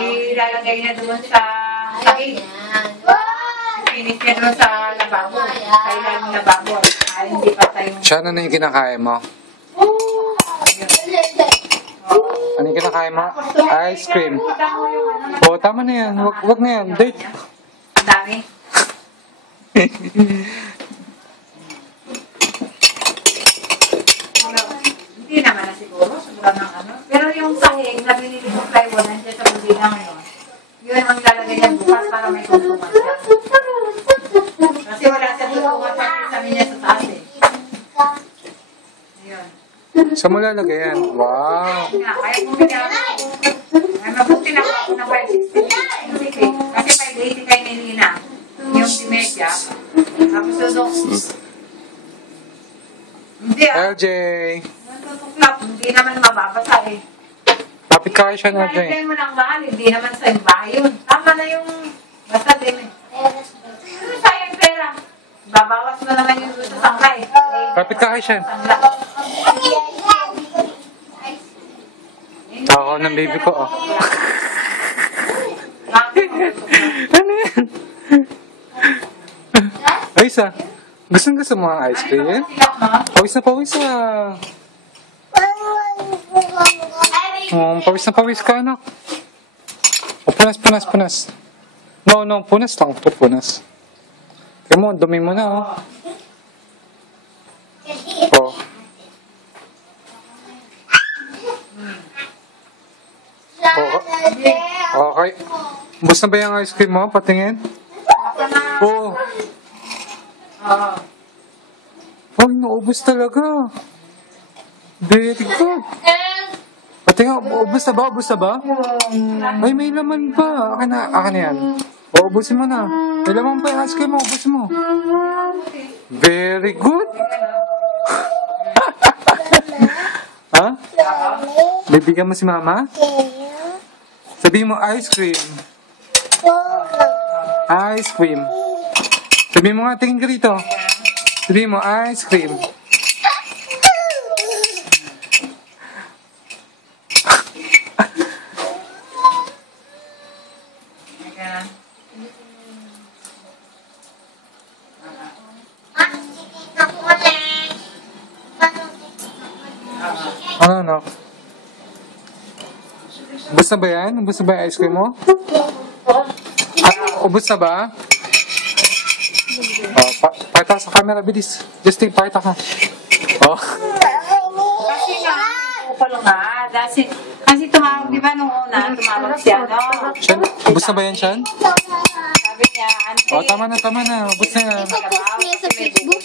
Ilalagay niya doon sa sakit. Pinis niya doon sa lababo. Sa ilang lababo. Ay, hindi pa tayo. Siya, ano yung kinakain mo? Ano yung kinakain mo? Ice cream. Oo, tama na yan. Wag na yan. Date. Ang dami. Hindi naman na siguro. Sobrang ng ano. Pero yung sahig na binili mo plywood nandiyan sa budina ngayon, yun ang lalagay niya bukas para may tuntungan siya. Kasi wala siya tuntungan sa niya sa taas eh. Ayun. Saan mo lalagay yan? Wow. Kaya bumili ako. Ay, mabuti na ako na 560. Kasi 580 kay Nelina. Yung di medya. Tapos doon. Hindi ah. LJ. Tutuklap. Hindi naman mababasa eh. Kapit ka siya na, LJ. Kaya mo lang mahal. Hindi naman sa bahay yun. Tama na yung basta din eh. Ano sayang pera? Babawas mo naman yung gusto sa sangkay. Kapit ka siya. Ako ng baby ko, oh. Ano yan? Ayos ah. Gusto mo ang ice cream? Pawis na pawis ah. Pawis na pawis ka, anak. Oh, punas. No, punas lang. Punas. Kaya mo, dumi mo na, oh. Oh. Okay. Ubus na ba yung ice cream mo? Patingin? Oo. Oh, naubos talaga. Very good. Patingin, ubus na ba? Ay, may laman pa. Akin na yan. O, ubusin mo na. May laman pa yung ice cream mo. Ubusin mo. Very good. Ha? Bibigyan mo si mama? Sabihin mo, ice cream. Ice cream. Sabihin mo nga, tingin ka rito. Sabihin mo, ice cream. Ano? Ubus na ba yan? Ubus na ba yung ice cream mo? Ubus na ba? Pakita sa camera, bilis. Justin, pakita ka. Oh. Kasi nga, upalo nga. Kasi tumawag, di ba nung una, tumawag siya, no? Shan, ubus na ba yan, Shan? Sabi niya, Oh, tama na. Ubus na yan. Isa post niya sa Facebook.